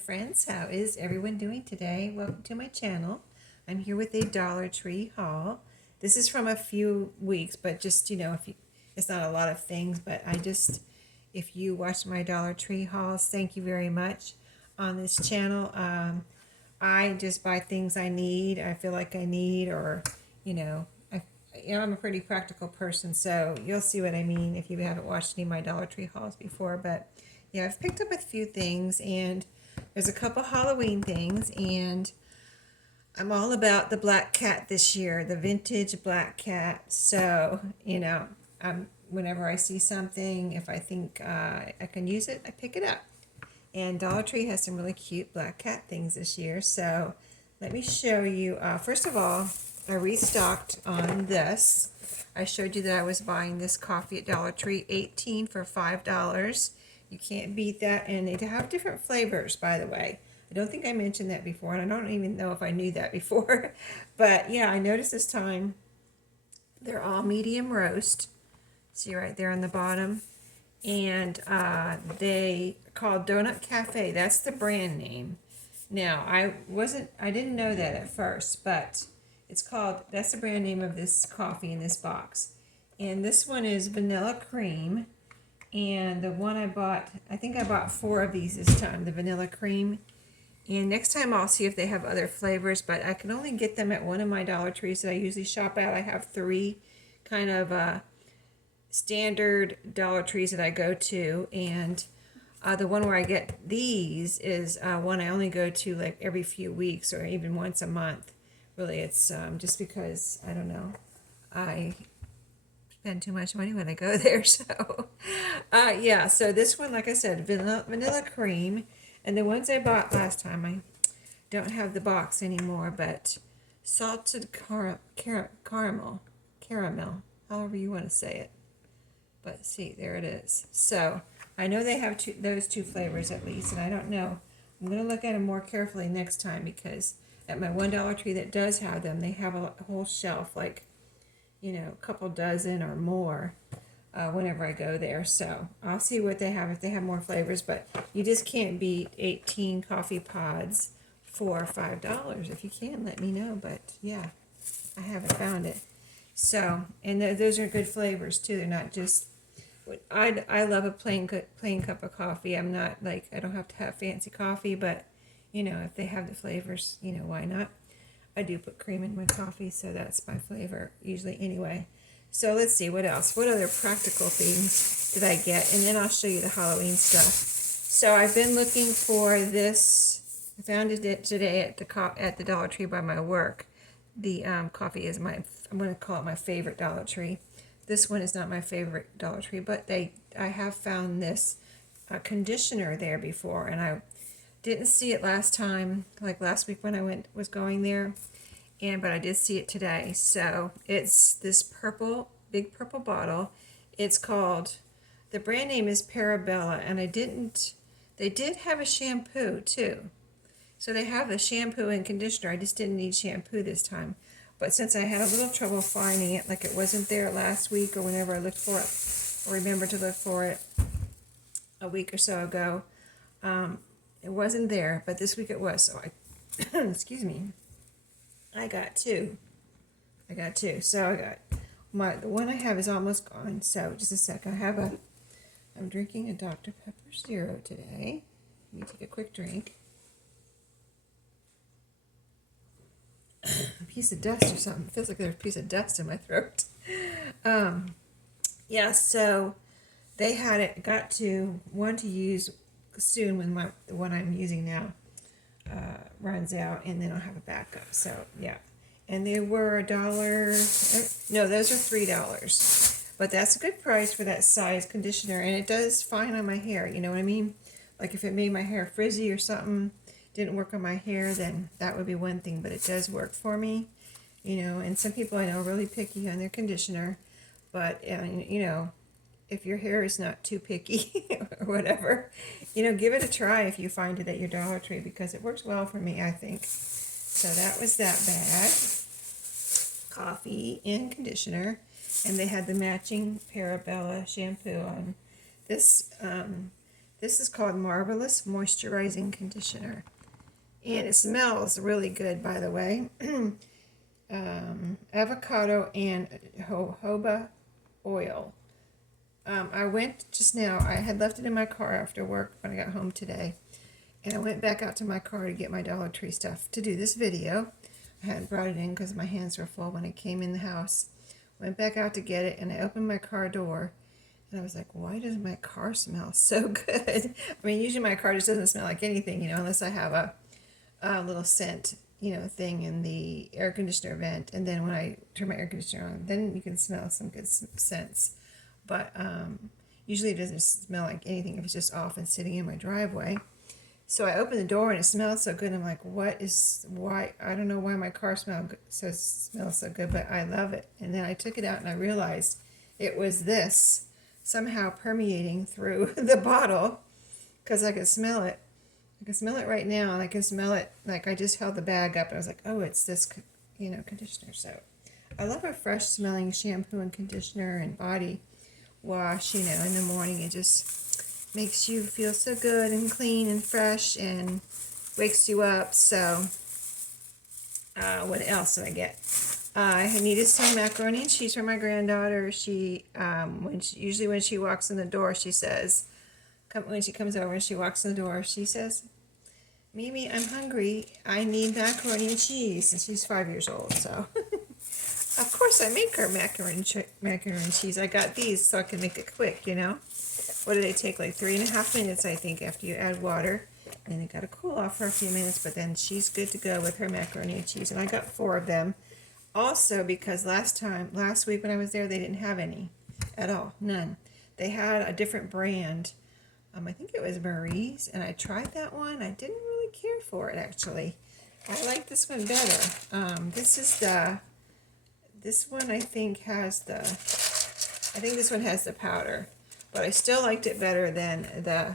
Friends, how is everyone doing today? Welcome to my channel. I'm here with a Dollar Tree haul. This is from a few weeks, but just, if you, it's not a lot of things, but if you watch my Dollar Tree hauls, thank you very much on this channel. I just buy things I need, I feel like I need, or, I'm a pretty practical person, so you'll see what I mean if you haven't watched any of my Dollar Tree hauls before, but yeah, I've picked up a few things, and there's a couple Halloween things, and I'm all about the black cat this year, the vintage black cat. So, whenever I see something, if I think I can use it, I pick it up. And Dollar Tree has some really cute black cat things this year. So, let me show you. First of all, I restocked on this. I showed you that I was buying this coffee at Dollar Tree, 18 for $5. You can't beat that, and they have different flavors, by the way. I don't think I mentioned that before, and I don't even know if I knew that before. But yeah, I noticed this time they're all medium roast. See right there on the bottom. And they called Donut Cafe. That's the brand name. Now, I didn't know that at first, but that's the brand name of this coffee in this box. And this one is vanilla cream. And the one I bought, I think I bought 4 of these this time, the vanilla cream. And next time I'll see if they have other flavors, but I can only get them at one of my Dollar Trees that I usually shop at. I have 3 kind of standard Dollar Trees that I go to, and the one where I get these is one I only go to like every few weeks or even once a month. Really, it's just because, I don't know, I spend too much money when I go there. So, yeah, so this one, like I said, vanilla cream. And the ones I bought last time, I don't have the box anymore, but salted caramel, however you want to say it. But see, there it is. So I know they have those 2 flavors at least, and I don't know. I'm going to look at them more carefully next time, because at my one Dollar Tree that does have them, they have a whole shelf, like, a couple dozen or more. Whenever I go there. So I'll see what they have, if they have more flavors, but you just can't beat 18 coffee pods for $5. If you can, let me know, but yeah, I haven't found it. So, and those are good flavors too. They're not just, I love a plain cup of coffee. I'm not like, I don't have to have fancy coffee, but if they have the flavors, why not? I do put cream in my coffee, so that's my flavor usually anyway. So let's see, what else? What other practical things did I get? And then I'll show you the Halloween stuff. So I've been looking for this. I found it today at the Dollar Tree by my work. The coffee is I'm going to call it my favorite Dollar Tree. This one is not my favorite Dollar Tree, but I have found this conditioner there before, and I didn't see it last time, like last week when I was going there. But I did see it today. So it's this big purple bottle. It's called, the brand name is Parabella, and they did have a shampoo too. So they have the shampoo and conditioner. I just didn't need shampoo this time. But since I had a little trouble finding it, like it wasn't there last week or whenever I looked for it, or remember to look for it a week or so ago, it wasn't there, but this week it was. So excuse me. I got 2. So the one I have is almost gone. So just a sec. I'm drinking a Dr. Pepper Zero today. Let me take a quick drink. A piece of dust or something. It feels like there's a piece of dust in my throat. Yeah, so they had it, got to one to use soon when the one I'm using now runs out, and then I'll have a backup. So yeah, and they were $1. No, those are $3, but that's a good price for that size conditioner, and it does fine on my hair. You know what I mean? Like if it made my hair frizzy or something, didn't work on my hair, then that would be one thing. But it does work for me. And some people I know are really picky on their conditioner, but if your hair is not too picky or whatever, give it a try if you find it at your Dollar Tree, because it works well for me, I think. So that was that bag. Coffee and conditioner. And they had the matching Parabella shampoo on. This This is called Marvelous Moisturizing Conditioner. And it smells really good, by the way. Avocado and jojoba oil. I went just now. I had left it in my car after work when I got home today. And I went back out to my car to get my Dollar Tree stuff to do this video. I hadn't brought it in because my hands were full when I came in the house. Went back out to get it, and I opened my car door. And I was like, why does my car smell so good? I mean, usually my car just doesn't smell like anything, unless I have a little scent, thing in the air conditioner vent. And then when I turn my air conditioner on, then you can smell some good scents. But usually it doesn't smell like anything if it's just off and sitting in my driveway. So I opened the door and it smelled so good. I'm like, why? I don't know why my car smells so good, but I love it. And then I took it out and I realized it was this somehow permeating through the bottle because I could smell it. I can smell it right now, and I can smell it like I just held the bag up and I was like, oh, it's this, conditioner. So I love a fresh smelling shampoo and conditioner and body wash, in the morning. It just makes you feel so good and clean and fresh and wakes you up. So what else did I get? I needed some macaroni and cheese for my granddaughter. She, usually when she walks in the door, she says, when she comes over and she walks in the door, she says, Mimi, I'm hungry. I need macaroni and cheese. And she's 5 years old, so. Of course I make her macaroni and cheese. I got these so I can make it quick, What do they take? Like 3.5 minutes, I think, after you add water. And they got to cool off for a few minutes, but then she's good to go with her macaroni and cheese. And I got 4 of them. Also, because last week when I was there, they didn't have any at all. None. They had a different brand. I think it was Marie's, and I tried that one. I didn't really care for it, actually. I like this one better. This one I think has this one has the powder, but I still liked it better than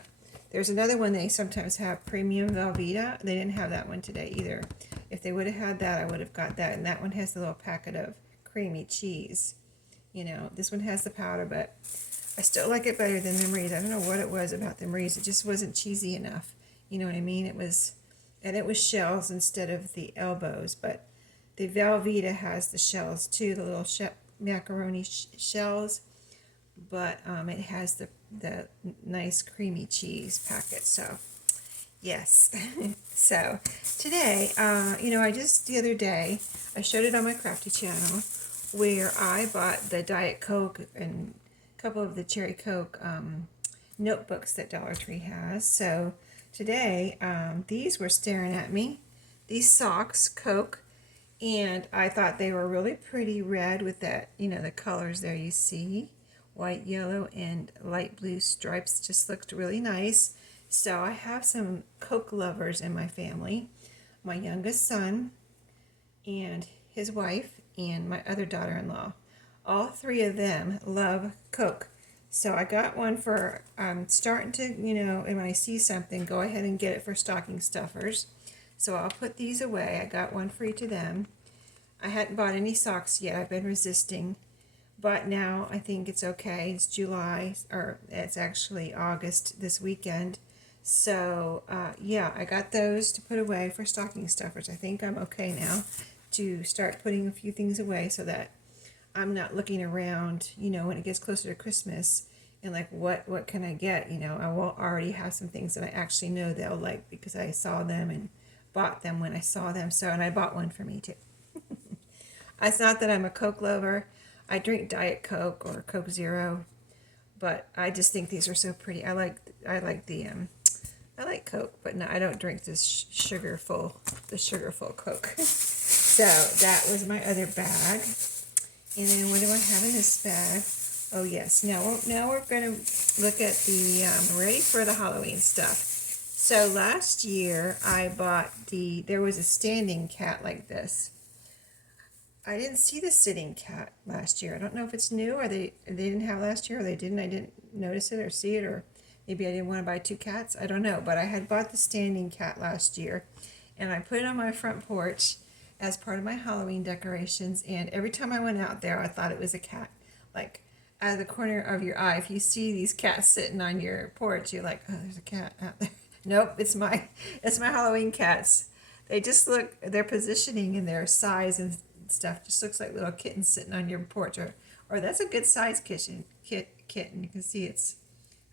there's another one they sometimes have, Premium Velveeta. They didn't have that one today either. If they would have had that, I would have got that, and that one has the little packet of creamy cheese. This one has the powder, but I still like it better than the Marie's. I don't know what it was about the Marie's. It just wasn't cheesy enough. You know what I mean? It was shells instead of the elbows. But the Velveeta has the shells too, the little macaroni shells. But it has the nice creamy cheese packet. So, yes. So, today, the other day, I showed it on my Crafty channel where I bought the Diet Coke and couple of the Cherry Coke notebooks that Dollar Tree has. So today, these were staring at me. These socks, Coke, and I thought they were really pretty red with that, the colors there you see. White, yellow, and light blue stripes just looked really nice. So I have some Coke lovers in my family. My youngest son and his wife and my other daughter-in-law. All 3 of them love Coke. So I got one for, starting to, and when I see something, go ahead and get it for stocking stuffers. So I'll put these away. I got one for each of them. I hadn't bought any socks yet. I've been resisting. But now I think it's okay. It's July, or it's actually August this weekend. So, yeah, I got those to put away for stocking stuffers. I think I'm okay now to start putting a few things away so that I'm not looking around, when it gets closer to Christmas and like, what can I get? I will already have some things that I actually know they'll like because I saw them and bought them when I saw them. So, and I bought one for me too. It's not that I'm a Coke lover. I drink Diet Coke or Coke Zero, but I just think these are so pretty. I like Coke, but no, I don't drink this sugar-full Coke. So that was my other bag. And then what do I have in this bag? Oh yes, now we're going to look at the ready for the Halloween stuff. So last year I bought there was a standing cat like this. I didn't see the sitting cat last year. I don't know if it's new or they didn't have last year or they didn't. I didn't notice it or see it, or maybe I didn't want to buy 2 cats. I don't know, but I had bought the standing cat last year and I put it on my front porch as part of my Halloween decorations, and every time I went out there I thought it was a cat. Like out of the corner of your eye, if you see these cats sitting on your porch, you're like, oh, there's a cat out there. Nope, it's my Halloween cats. They just look, their positioning and their size and stuff just looks like little kittens sitting on your porch. Or that's a good size kitten. You can see it's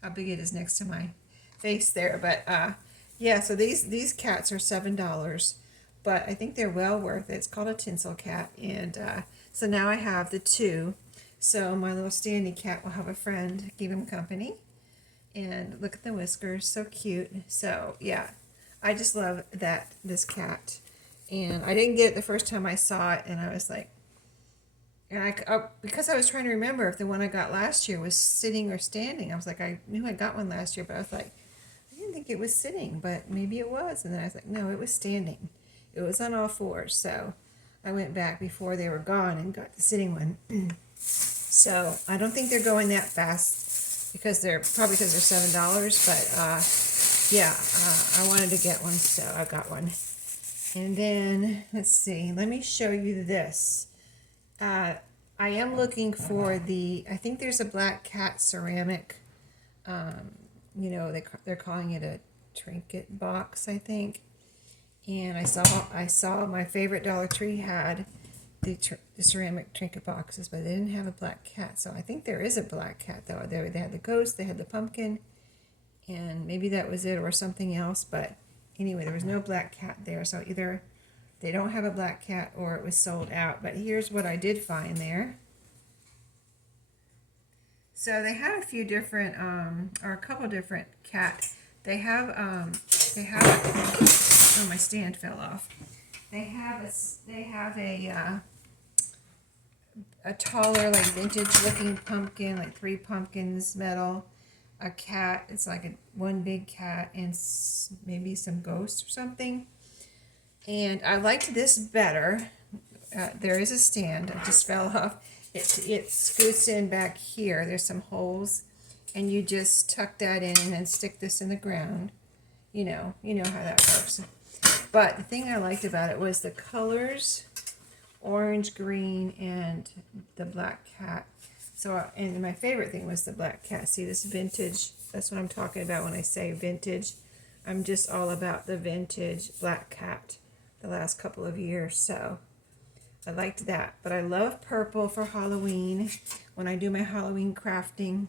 how big it is next to my face there. But yeah, so these cats are $7, but I think they're well worth it. It's called a tinsel cat, and so now I have the two. So my little standy cat will have a friend, keep him company. And look at the whiskers, so cute. So yeah, I just love this cat. And I didn't get it the first time I saw it, and I was like, and because I was trying to remember if the one I got last year was sitting or standing. I was like, I knew I got one last year, but I was like, I didn't think it was sitting, but maybe it was. And then I was like, no, it was standing. It was on all fours. So I went back before they were gone and got the sitting one. So I don't think they're going that fast because they're $7. But yeah, I wanted to get one, so I got one. And then let's see. Let me show you this. I am looking for I think there's a black cat ceramic. You know, they're calling it a trinket box, I think. And I saw my favorite Dollar Tree had the ceramic trinket boxes, but they didn't have a black cat. So I think there is a black cat though. They had the ghost, they had the pumpkin, and maybe that was it or something else. But anyway, there was no black cat there. So either they don't have a black cat or it was sold out. But here's what I did find there. So they have a few different, or a couple different cat. They have, oh, my stand fell off. They have a taller, like vintage looking pumpkin, like 3 pumpkins, metal, a cat. It's like one big cat and maybe some ghosts or something. And I liked this better. There is a stand. It just fell off. It scoots in back here. There's some holes, and you just tuck that in and then stick this in the ground. You know how that works. But the thing I liked about it was the colors, orange, green, and the black cat. So, and my favorite thing was the black cat. See, this vintage, that's what I'm talking about when I say vintage. I'm just all about the vintage black cat the last couple of years. So I liked that. But I love purple for Halloween. When I do my Halloween crafting,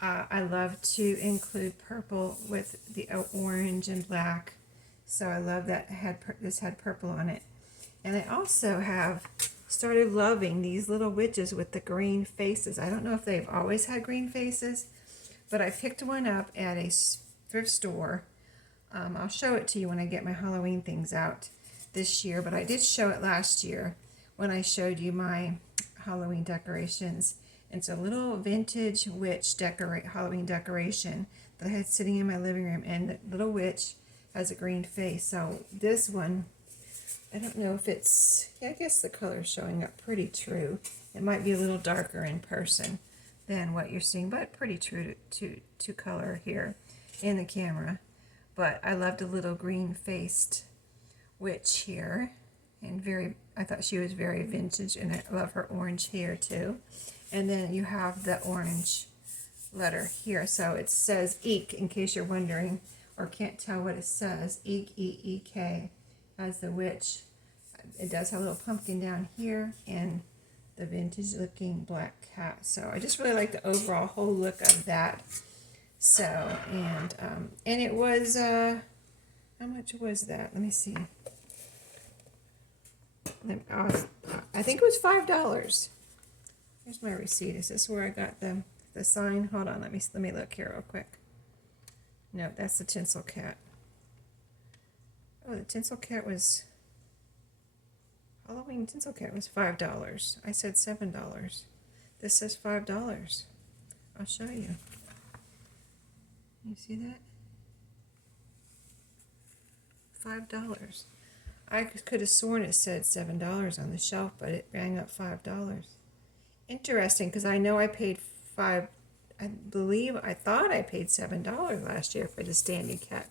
I love to include purple with the orange and black. So I love that this had purple on it. And I also have started loving these little witches with the green faces. I don't know if they've always had green faces, but I picked one up at a thrift store. I'll show it to you when I get my Halloween things out this year, but I did show it last year when I showed you my Halloween decorations. It's a little vintage witch Halloween decoration that I had sitting in my living room, and the little witch has a green face. So this one, I don't know if it's, yeah, I guess the color is showing up pretty true. It might be a little darker in person than what you're seeing, but pretty true to color here in the camera. But I loved a little green-faced witch here, and I thought she was very vintage, and I love her orange hair too. And then you have the orange letter here, so it says Eek, in case you're wondering or can't tell what it says. Eek, E-E-K, as the witch. It does have a little pumpkin down here and the vintage looking black cat. So I just really like the overall whole look of that. So, and it was, how much was that? Let me see. I think it was $5. Here's my receipt. Is this where I got the sign? Hold on, let me look here real quick. No, that's the tinsel cat. Oh, the tinsel cat was, Halloween tinsel cat was $5. I said $7. This says $5. I'll show you. You see that? $5. I could have sworn it said $7 on the shelf, but it rang up $5. Interesting, because I know I paid I thought I paid $7 last year for the standing cat.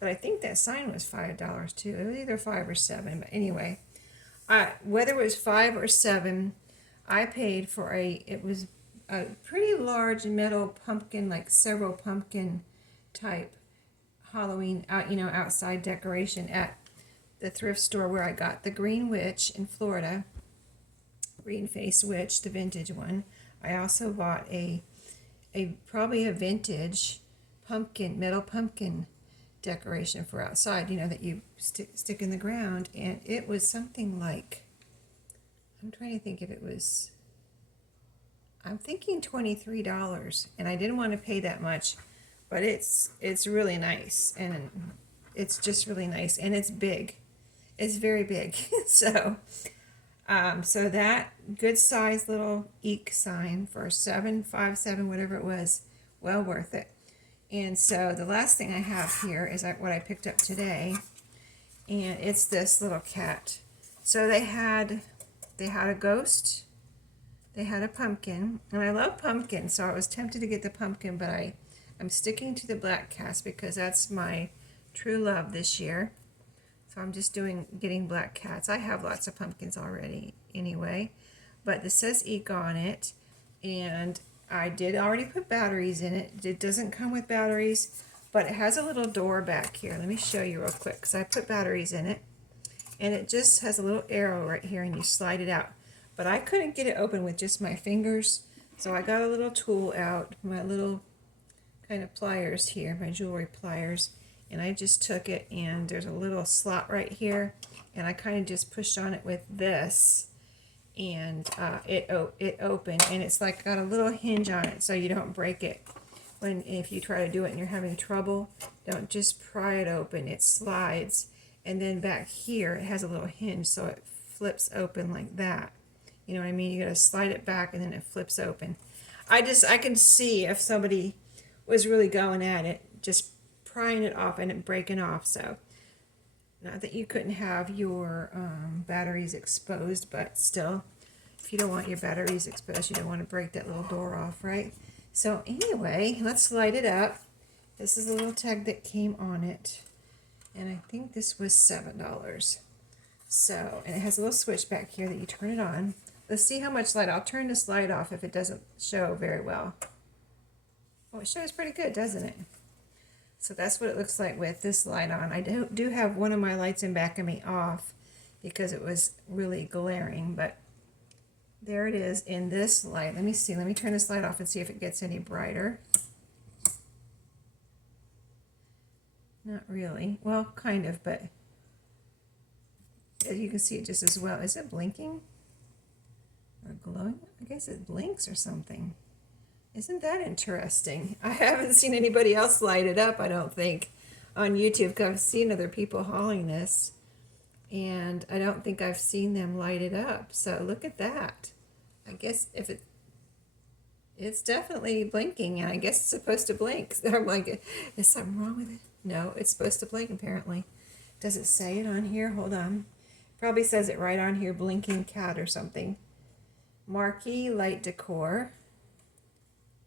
But I think that sign was $5 too. It was either 5 or 7. But anyway, whether it was 5 or 7, I paid for it was a pretty large metal pumpkin, like several pumpkin type Halloween outside decoration at the thrift store where I got the Green Witch in Florida, Green Face Witch, the vintage one. I also bought a probably a vintage metal pumpkin decoration for outside, that you stick in the ground, and it was something like, I'm trying to think if it was, I'm thinking $23, and I didn't want to pay that much, but it's really nice, and it's just really nice, and it's big. It's very big. So that good size little eek sign for $7.57, whatever it was, well worth it. And so the last thing I have here is what I picked up today, and it's this little cat. So they had a ghost, they had a pumpkin, and I love pumpkin, so I was tempted to get the pumpkin, but I'm sticking to the black cats because that's my true love this year. So I'm just getting black cats. I have lots of pumpkins already anyway, but this says Eek on it, and I did already put batteries in it. It doesn't come with batteries, but it has a little door back here. Let me show you real quick, because I put batteries in it, and it just has a little arrow right here, and you slide it out. But I couldn't get it open with just my fingers, so I got a little tool out, my little kind of pliers here, my jewelry pliers, and I just took it, and there's a little slot right here, and I kind of just pushed on it with this, and it opened, and it's like got a little hinge on it so you don't break it. If you try to do it and you're having trouble, don't just pry it open. It slides, and then back here it has a little hinge so it flips open like that. You know what I mean? You gotta slide it back and then it flips open. I can see if somebody was really going at it, just prying it off and it breaking off. So not that you couldn't have your batteries exposed, but still, if you don't want your batteries exposed, you don't want to break that little door off, right? So anyway, let's light it up. This is the little tag that came on it, and I think this was $7. So, and it has a little switch back here that you turn it on. Let's see how much light. I'll turn this light off if it doesn't show very well. Oh, it shows pretty good, doesn't it? So that's what it looks like with this light on. I do have one of my lights in back of me off because it was really glaring, but there it is in this light. Let me see. Let me turn this light off and see if it gets any brighter. Not really. Well, kind of, but you can see it just as well. Is it blinking or glowing? I guess it blinks or something. Isn't that interesting? I haven't seen anybody else light it up, I don't think, on YouTube, because I've seen other people hauling this, and I don't think I've seen them light it up. So look at that. I guess it's definitely blinking, and I guess it's supposed to blink. So I'm like, is something wrong with it? No, it's supposed to blink apparently. Does it say it on here? Hold on. Probably says it right on here, blinking cat or something. Marquee light decor.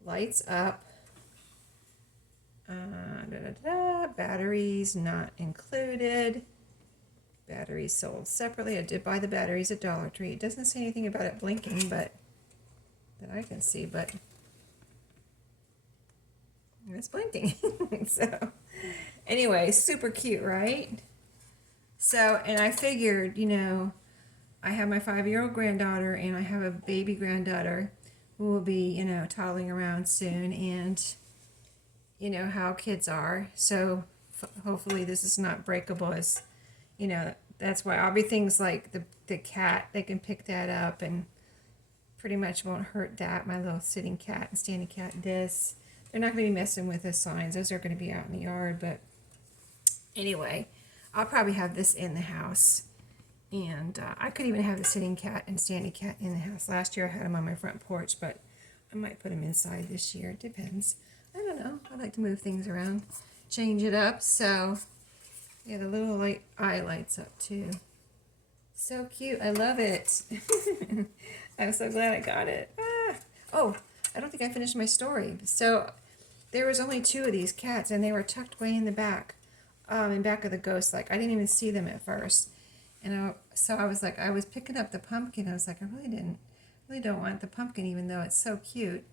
Lights up. Batteries not included. Batteries sold separately. I did buy the batteries at Dollar Tree. It doesn't say anything about it blinking, but that I can see, but it's blinking. So anyway, super cute, right? So, and I figured, I have my 5-year-old granddaughter and I have a baby granddaughter who will be, toddling around soon, and how kids are. So hopefully this is not breakable, as that's why I'll be things like the cat, they can pick that up and pretty much won't hurt that. My little sitting cat and standing cat, this. They're not going to be messing with the signs. Those are going to be out in the yard, but anyway, I'll probably have this in the house. And I could even have the sitting cat and standing cat in the house. Last year I had them on my front porch, but I might put them inside this year. It depends. I don't know. I like to move things around, change it up. So, yeah, the little eye lights up too. So cute. I love it. I'm so glad I got it. Oh, I don't think I finished my story. So there was only 2 of these cats, and they were tucked way in the back, in back of the ghost. Like, I didn't even see them at first. And so I was like, I was picking up the pumpkin. I was like, I really didn't really don't want the pumpkin, even though it's so cute.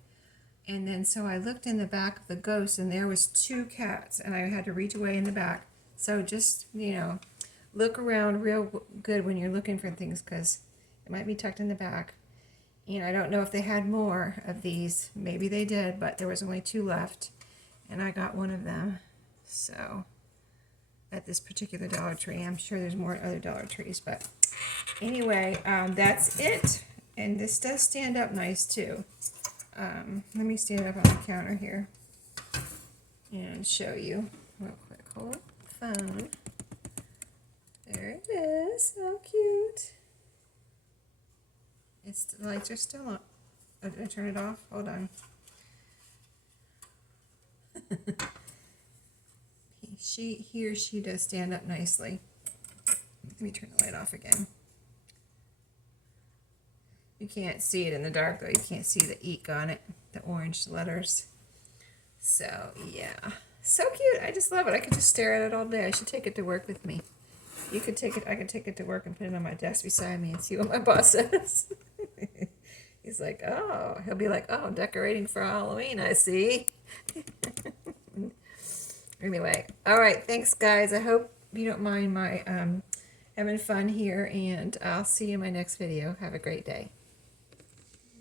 And then so I looked in the back of the ghost, and there was 2 cats, and I had to reach away in the back. So just, you know, look around real good when you're looking for things, because it might be tucked in the back. And I don't know if they had more of these. Maybe they did, but there was only 2 left, and I got one of them. So at this particular Dollar Tree, I'm sure there's more at other Dollar Trees, but anyway, that's it. And this does stand up nice too. Let me stand up on the counter here and show you real quick. Hold the phone. There it is. So cute. The lights are still on. Oh, did I turn it off? Hold on. He or she does stand up nicely. Let me turn the light off again. You can't see it in the dark though. You can't see the eek on it, the orange letters. So yeah, so cute. I just love it. I could just stare at it all day. I should take it to work with me. You could take it. I could take it to work and put it on my desk beside me and see what my boss says. He's like, oh, he'll be like, oh, decorating for Halloween, I see. Anyway, all right, thanks guys. I hope you don't mind my having fun here, and I'll see you in my next video. Have a great day.